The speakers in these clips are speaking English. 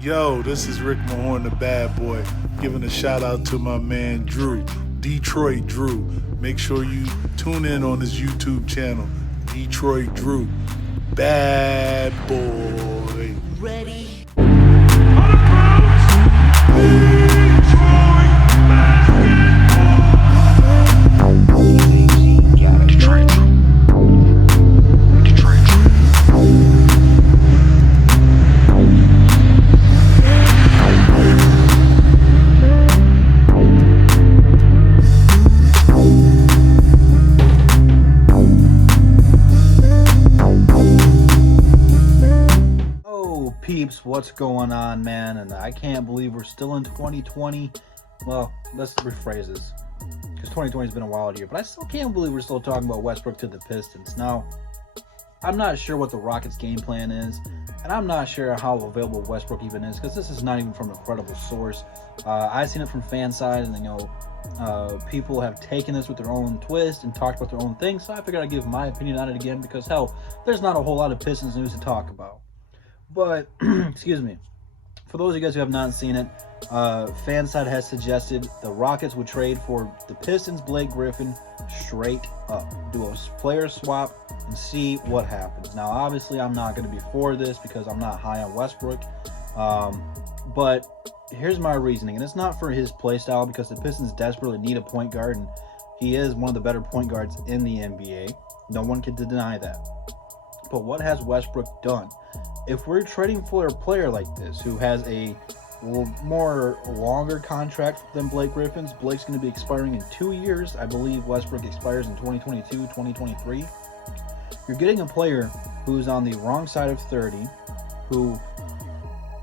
Yo, this is Rick Mahorn, the bad boy, giving a shout out to my man Drew, Detroit Drew. Make sure you tune in on his YouTube channel, Detroit Drew. Bad boy. Ready. Peeps, what's going on, man? And I can't believe we're still in 2020. Well, let's rephrase this, because 2020 has been a wild year, but I still can't believe we're still talking about Westbrook to the Pistons. Now, I'm not sure what the Rockets' game plan is, and I'm not sure how available Westbrook even is, because this is not even from a credible source. I've seen it from fan side, and people have taken this with their own twist and talked about their own things, so I figured I'd give my opinion on it again, because hell, there's not a whole lot of Pistons news to talk about. But, excuse me, for those of you guys who have not seen it, Fanside has suggested the Rockets would trade for the Pistons' Blake Griffin straight up. Do a player swap and see what happens. Now, obviously, I'm not going to be for this because I'm not high on Westbrook. But here's my reasoning, and it's not for his play style because the Pistons desperately need a point guard, and he is one of the better point guards in the NBA. No one can deny that. But what has Westbrook done? If we're trading for a player like this who has a more longer contract than Blake Griffin's, Blake's going to be expiring in 2 years. I believe Westbrook expires in 2022, 2023. You're getting a player who's on the wrong side of 30, who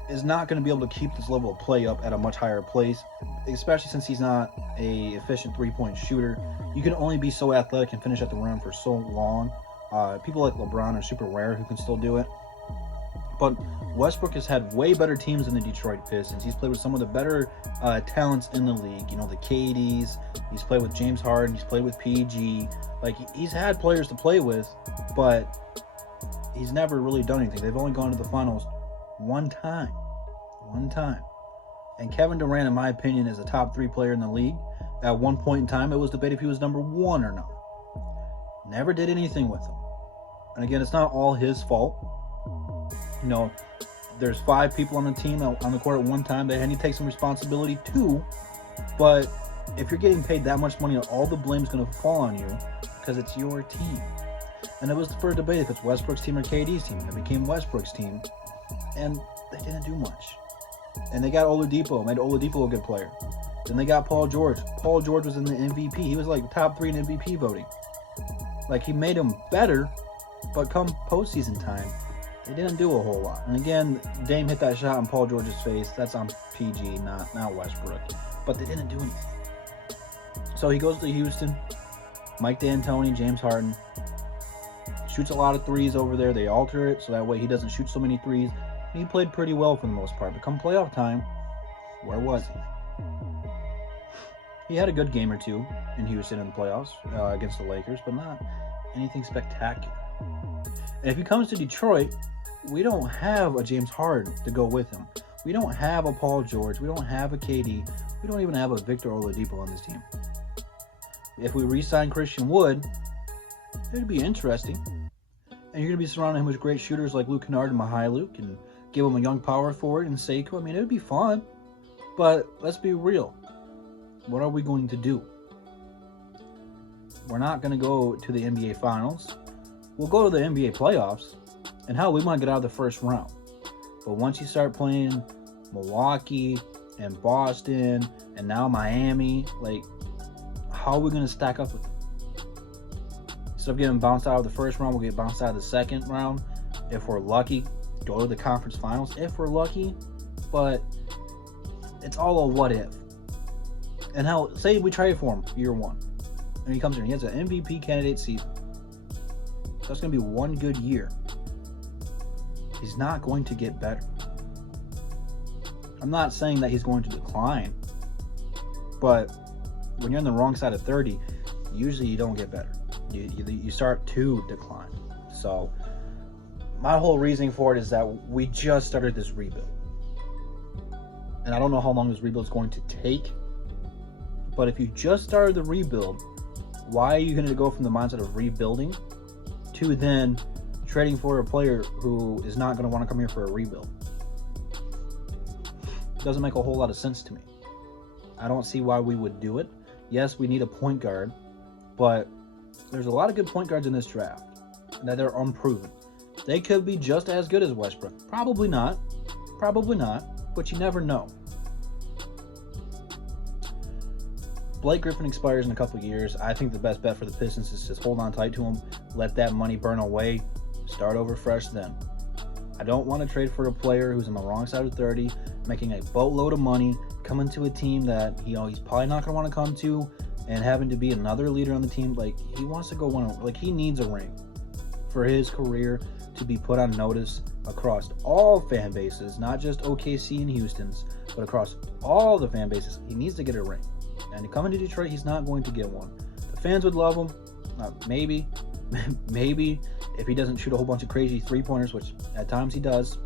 is not going to be able to keep this level of play up at a much higher pace, especially since he's not a efficient three-point shooter. You can only be so athletic and finish at the rim for so long. People like LeBron are super rare who can still do it. But Westbrook has had way better teams than the Detroit Pistons. He's played with some of the better talents in the league. You know, the KDs. He's played with James Harden. He's played with PG. Like, he's had players to play with, but he's never really done anything. They've only gone to the finals one time. And Kevin Durant, in my opinion, is a top 3 player in the league. At one point in time, it was debated if he was number 1 or not. Never did anything with him. And again, it's not all his fault. You know, there's 5 people on the team on the court at one time. And he takes some responsibility too. But if you're getting paid that much money, all the blame's going to fall on you because it's your team. And it was the first debate if it's Westbrook's team or KD's team. And it became Westbrook's team. And they didn't do much. And they got Oladipo, made Oladipo a good player. Then they got Paul George. Paul George was in the MVP. He was like top 3 in MVP voting. Like, he made him better, but come postseason time, they didn't do a whole lot. And again, Dame hit that shot in Paul George's face. That's on PG, not Westbrook. But they didn't do anything. So he goes to Houston. Mike D'Antoni, James Harden. Shoots a lot of threes over there. They alter it so that way he doesn't shoot so many threes. And he played pretty well for the most part. But come playoff time, where was he? He had a good game or two in Houston in the playoffs against the Lakers, but not anything spectacular. And if he comes to Detroit, we don't have a James Harden to go with him. We don't have a Paul George. We don't have a KD. We don't even have a Victor Oladipo on this team. If we re-sign Christian Wood, it'd be interesting. And you're going to be surrounding him with great shooters like Luke Kennard and Mykhailiuk and give him a young power forward and Seiko. I mean, it'd be fun. But let's be real. What are we going to do? We're not going to go to the NBA Finals. We'll go to the NBA playoffs. And hell, we might get out of the first round. But once you start playing Milwaukee and Boston and now Miami, like, how are we going to stack up with them? Instead of getting bounced out of the first round, we'll get bounced out of the second round. If we're lucky, go to the conference finals. If we're lucky. But it's all a what if. And hell, say we trade for him year 1. And he comes in, he has an MVP candidate season. That's going to be one good year. He's not going to get better. I'm not saying that he's going to decline. But when you're on the wrong side of 30, usually you don't get better. You start to decline. So my whole reasoning for it is that we just started this rebuild. And I don't know how long this rebuild is going to take. But if you just started the rebuild, why are you going to go from the mindset of rebuilding to then trading for a player who is not going to want to come here for a rebuild? It doesn't make a whole lot of sense to me. I don't see why we would do it. Yes, we need a point guard, but there's a lot of good point guards in this draft that are unproven. They could be just as good as Westbrook. Probably not, but you never know. Blake Griffin expires in a couple years. I think the best bet for the Pistons is just hold on tight to him, let that money burn away, start over fresh then. I don't want to trade for a player who's on the wrong side of 30, making a boatload of money, coming to a team that he's probably not going to want to come to, and having to be another leader on the team. Like, he wants to go win. Like, he needs a ring for his career to be put on notice across all fan bases, not just OKC and Houston's, but across all the fan bases. He needs to get a ring. And coming to Detroit, he's not going to get one. The fans would love him. Maybe if he doesn't shoot a whole bunch of crazy three-pointers, which at times he does.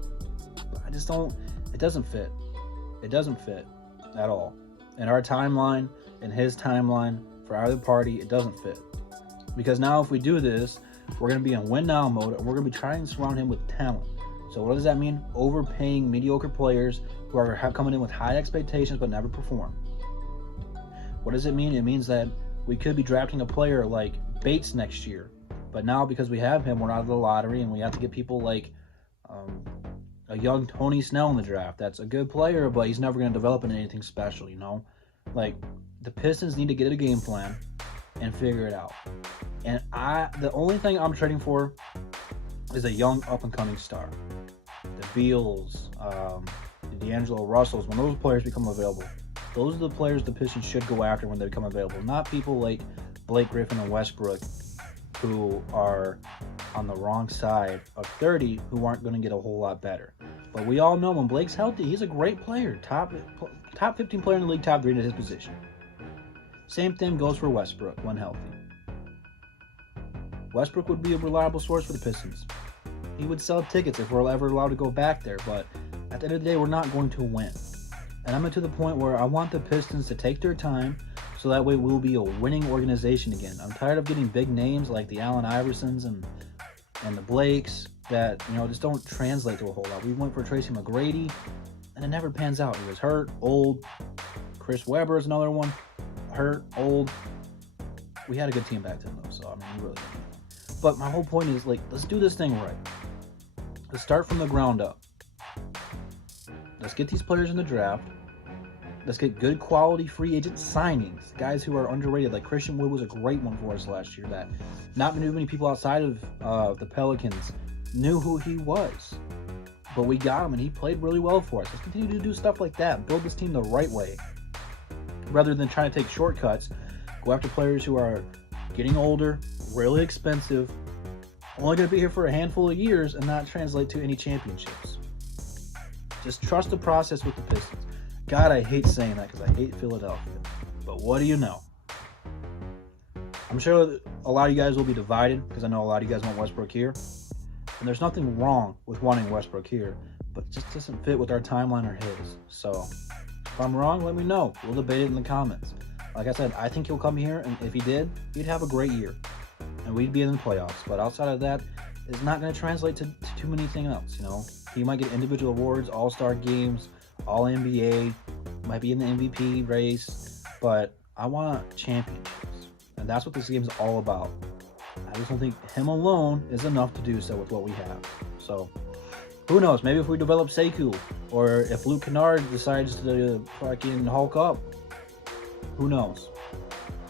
But I just don't, it doesn't fit. It doesn't fit at all. In our timeline, in his timeline, for either party, it doesn't fit. Because now if we do this, we're going to be in win-now mode, and we're going to be trying to surround him with talent. So what does that mean? Overpaying mediocre players who are coming in with high expectations but never perform. What does it mean? It means that we could be drafting a player like Bates next year. But now because we have him, we're out of the lottery, and we have to get people like a young Tony Snell in the draft. That's a good player, but he's never going to develop into anything special, Like, the Pistons need to get a game plan and figure it out. And the only thing I'm trading for is a young up-and-coming star. The Beals, the D'Angelo Russells, when those players become available, those are the players the Pistons should go after when they become available. Not people like Blake Griffin and Westbrook who are on the wrong side of 30 who aren't going to get a whole lot better. But we all know when Blake's healthy, he's a great player. Top 15 player in the league, top 3 in his position. Same thing goes for Westbrook when healthy. Westbrook would be a reliable source for the Pistons. He would sell tickets if we're ever allowed to go back there, but at the end of the day, we're not going to win. And I'm to the point where I want the Pistons to take their time so that way we'll be a winning organization again. I'm tired of getting big names like the Allen Iversons and the Blakes that, just don't translate to a whole lot. We went for Tracy McGrady, and it never pans out. He was hurt, old. Chris Webber is another one. Hurt, old. We had a good team back then, though, so, we really didn't. But my whole point is, let's do this thing right. Let's start from the ground up. Let's get these players in the draft. Let's get good quality free agent signings. Guys who are underrated, like Christian Wood was a great one for us last year that not many people outside of the Pelicans knew who he was. But we got him, and he played really well for us. Let's continue to do stuff like that. Build this team the right way. Rather than trying to take shortcuts, go after players who are getting older, really expensive, only going to be here for a handful of years and not translate to any championships. Just trust the process with the Pistons. God, I hate saying that because I hate Philadelphia. But what do you know? I'm sure a lot of you guys will be divided because I know a lot of you guys want Westbrook here. And there's nothing wrong with wanting Westbrook here, but it just doesn't fit with our timeline or his. So if I'm wrong, let me know. We'll debate it in the comments. Like I said, I think he'll come here, and if he did, he'd have a great year. And we'd be in the playoffs. But outside of that, it's not going to translate to too many things else, He might get individual awards, all-star games, all-NBA, might be in the MVP race, but I want championships. And that's what this game is all about. I just don't think him alone is enough to do so with what we have. So, who knows? Maybe if we develop Sekou, or if Luke Kennard decides to fucking Hulk up, who knows?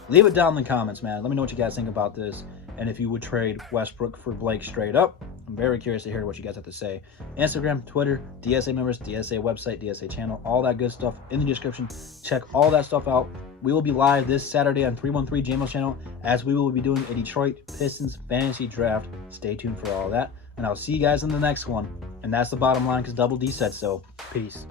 Leave it down in the comments, man. Let me know what you guys think about this, and if you would trade Westbrook for Blake straight up. I'm very curious to hear what you guys have to say. Instagram, Twitter, DSA members, DSA website, DSA channel, all that good stuff in the description. Check all that stuff out. We will be live this Saturday on 313 JMO's channel as we will be doing a Detroit Pistons fantasy draft. Stay tuned for all that. And I'll see you guys in the next one. And that's the bottom line because Double D said so. Peace.